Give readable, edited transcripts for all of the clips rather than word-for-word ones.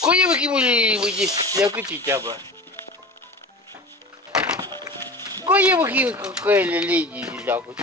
Коли ви як тяба? Коли ви какая леди як тяба?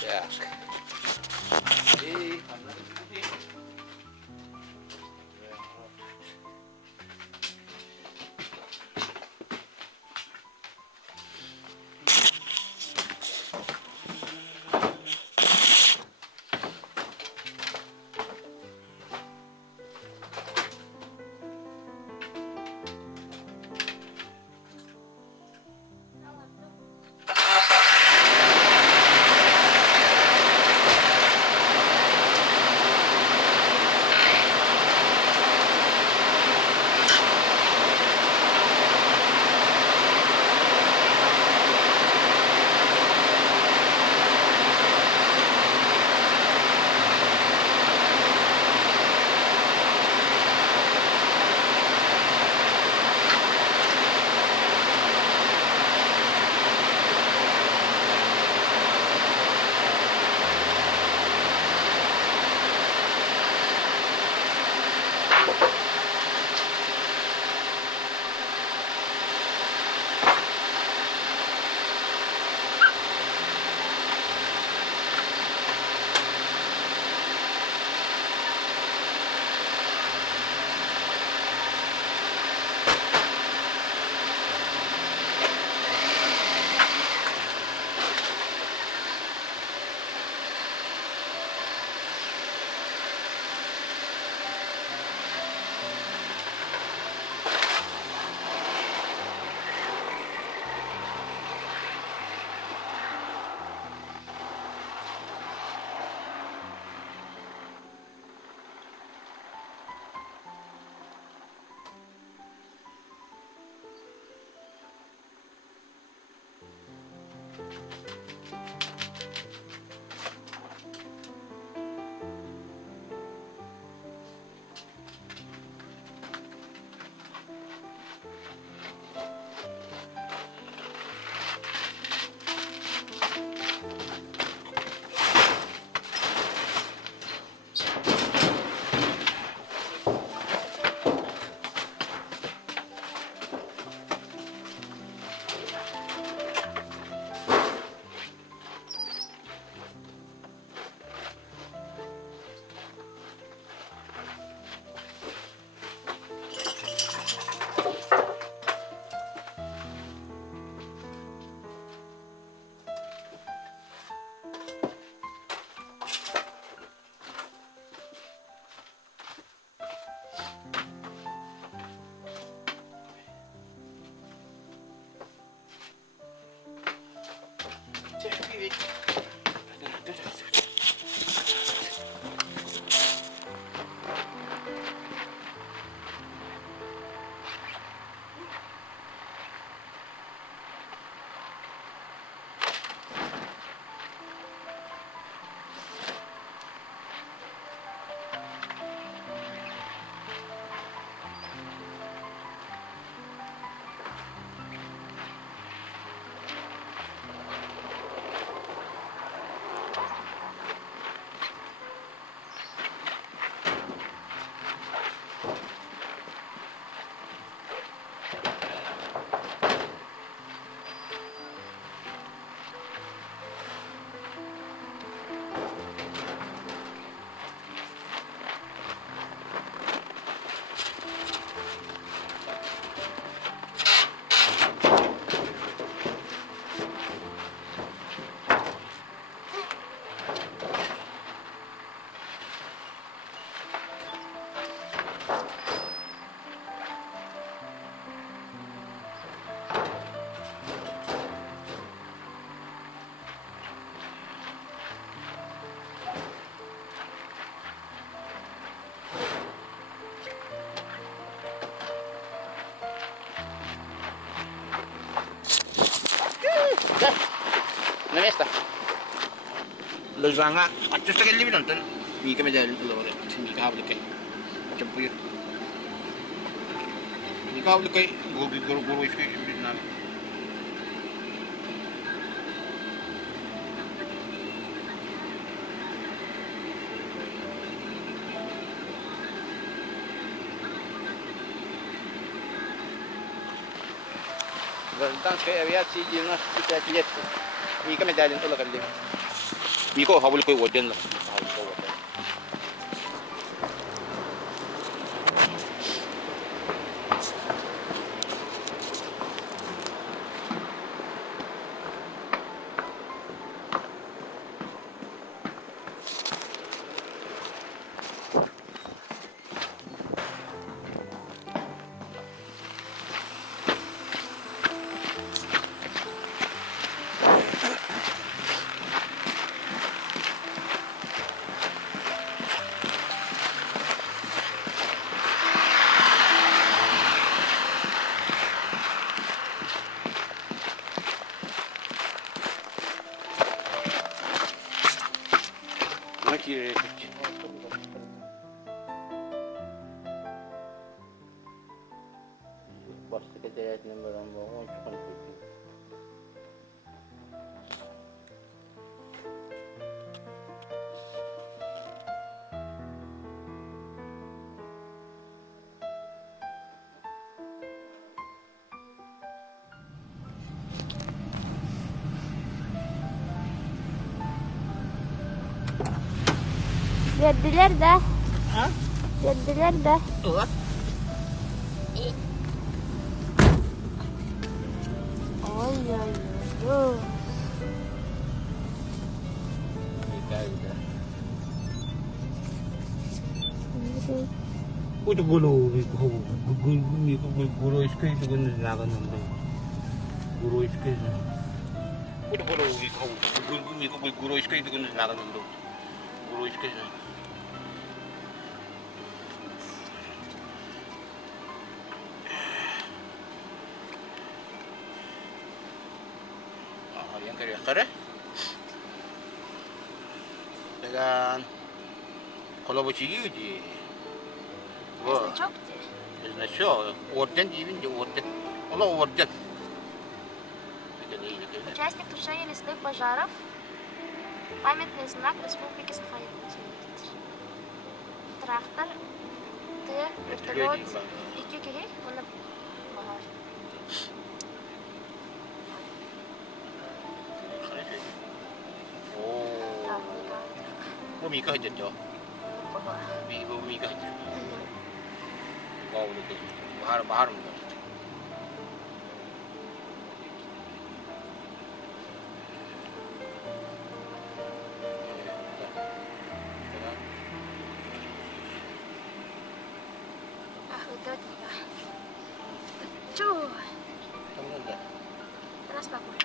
Так. И На место. Lasanga. At just tagay limin nun. Hindi kami dahil ito ulit. Hindi kahablik kayo. Macam po yun. Hindi kahablik kayo. Guru-guru yung namin. Гражданской авиации 95 лет. Мика медалин то лагалли. Мико хавул кой орден ла. Başlık edeyetinin bölümü olmuş. Geldiler de. Ha? Geldiler de. Evet. Ay ay ay. Ito gulo, guro iskay sa gulo nalakan ng guro iskay sa. Ito gulo, guro iskay sa gulo nalakan ng guro iskay sa. Yang kare-kare. Dengan kalau bocil je. Значок где? Значок, орден even je орден. Allah орден. Участник тушения лесных пожаров. Памятный знак Республики Саха-Якутия. Трактор. Вертолет. İki kişi. Bunu bahar. Oh, bu mika hajat jo. Bu mika hajat. Wow, itu bahar mu. Udah tiga. Cuy. Kamu enggak? Terus bagus.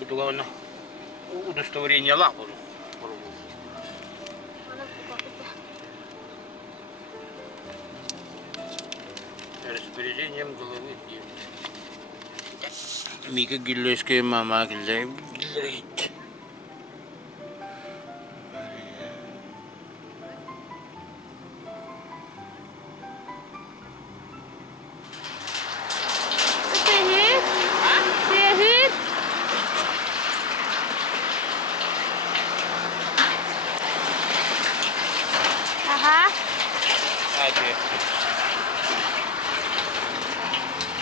Betul na. Удостоверение lah baru. Mana buka kita? Распоряжением головы. Мика гиллешкая мама гиллет.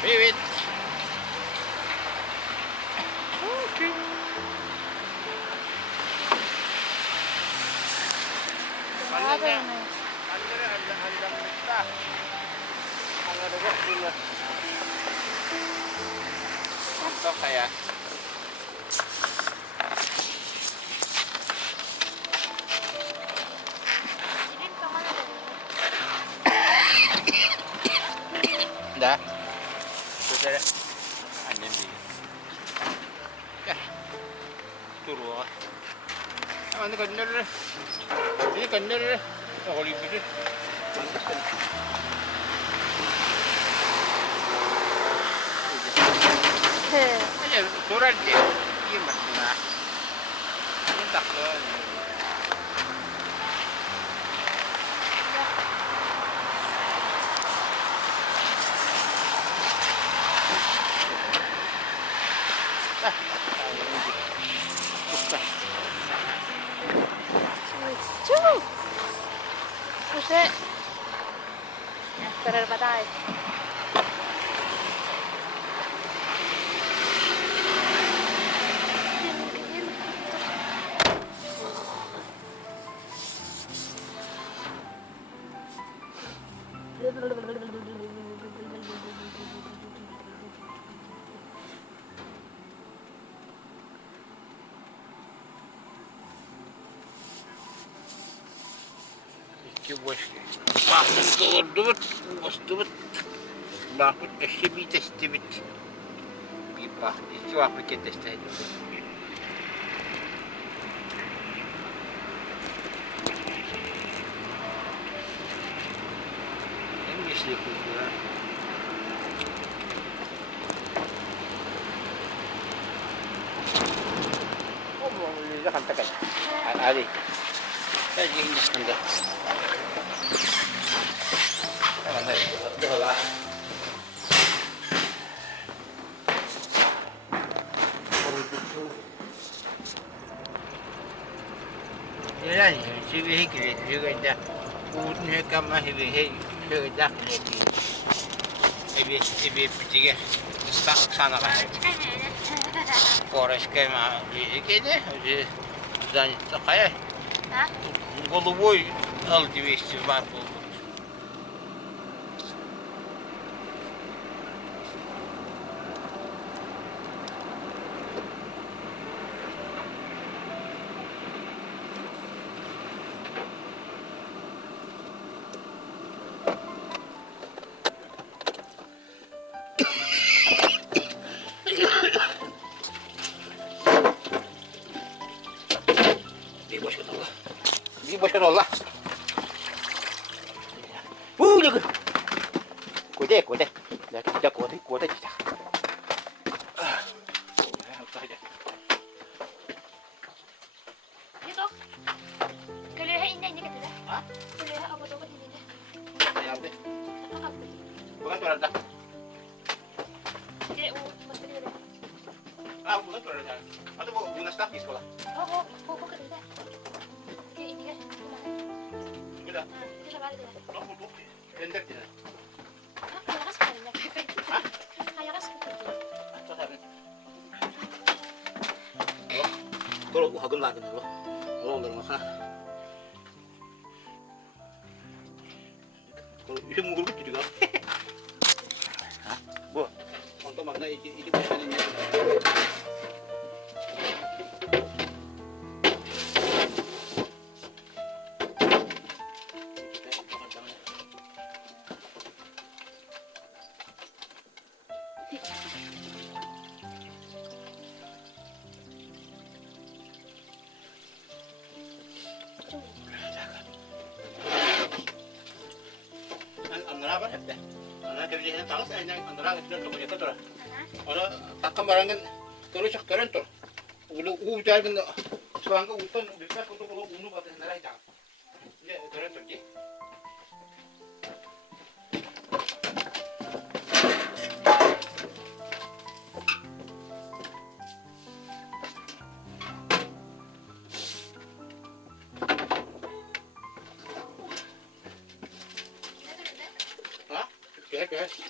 Привет. Окей. Untuk saya. Dah. Sudah. Anjing dia. Ya. Turun. Mana kandar? Ini kandar. Oh, lihat. Aja turun dia. Dia mana? Ini tak turun. Cuy. Udah. Better patay. Bakit estimit pipa itu apa kita testa itu ini mesti kultura oh mau lihat kan tekan ada saya ingin anda mana ada lah Yan, sige higit, sige da. Udnya kama hibi sige da lagi. Ibi pitige. Sta sana ka. Koresh kema ikide. Uji zan takaya. Ha? Головой ал 200 var bu. Di bos kan Allah. Jaga. Kude. Dah kita kude kita. Dito. Kuliahin na hindi ka dala. Ha? Kuliah apa to hindi na. Ya be. Nakakabot. Bukan tu ada. Hindi mas pili na. Ah, bukan tu ada. Atau mau guna staff di sekolah. Oo, ka dala. Hindi ka. Sudah. Hindi siya bali dala. Aku tuh. Kendak tidak. Kaya kas ka dala. Kaya kas ka dala. Kalau gua hagen lagi dulu. Kalau udah masa. Kalau itu mungkin gitu juga. Hah? Bu, untuk makna ini bisa ini. Apa ya? Ana kerja tahu saya yang antara itu tuh punya tuh. Ana takkan barangan terus keren tuh. Udah kan suangka utan bisa untuk kalau unu batas nara itu. Ya keren tuh. Guys.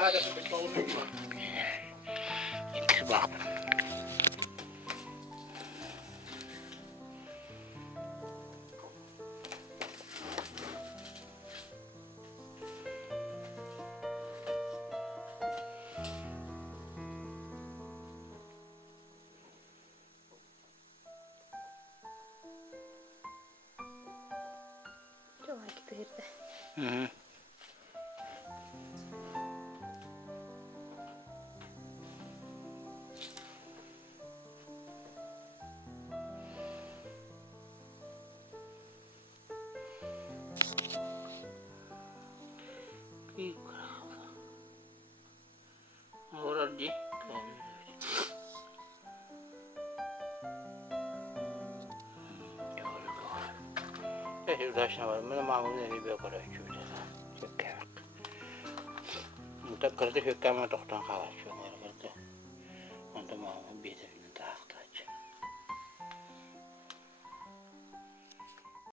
Ada sampai tahun ini. Ini sebab. Coba gitu cerita. Orang di. Udah sama mana mau nih biar kalau cuci dah. Cekak. Untuk kerja kita mah dokter kalah cuma kerja. Untuk mau biasa.